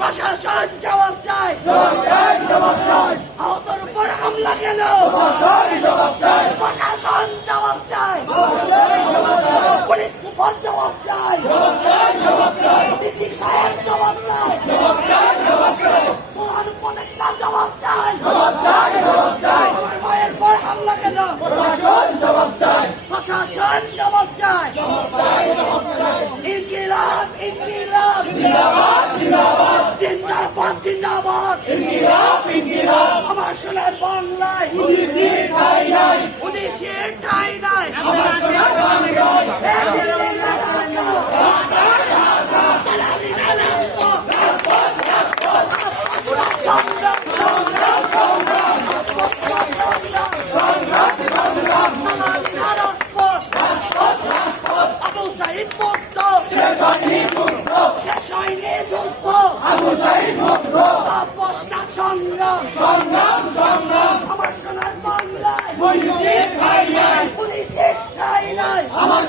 প্রশাসন জবাব চাই আহতর উপর হামলা কেন প্রশাসন জবাব চাই পুলিশ সুপার জবাব চাই ডিসি সাহেব জবাব চাই প্রধান উপদেষ্টা জবাব চাই আমার মায়ের পর হামলা কেন প্রশাসন জবাব চাই ইনকিলাব ইনকিলাব। জিন্দাবাদ জিন্দাবাদ। আমার সোনার বাংলায়। উদিছে ঠাই নাই। উদিছে ঠাই নাই। আমার সোনার আবু আপোষ না সংগ্রাম আমার সোনার বাংলায় পুলিশের ঠাই নাই সংগ্রাম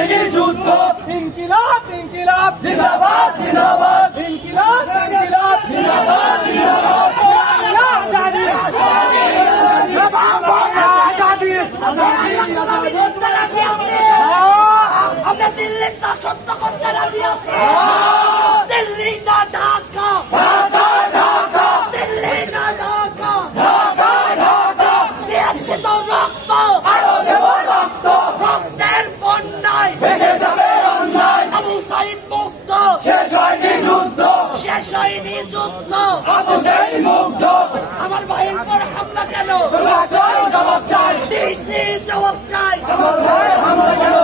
হয়নি যুদ্ধ। ইনকিলাব ইনকিলাব জিন্দাবাদ জিন্দাবাদ। ইনকিলাব ইনকিলাব জিন্দাবাদ জিন্দাবাদ। আজাদি আমরা দিল্লির দাসত্ব করতে রাজি আছি দিল্লি না ঢাকা। হয়নি যুদ্ধ। আমার ভাইয়ের পর হামলা কেন? জবাব চাই। জবাব চাই। আমার ভাই হামলা কেন?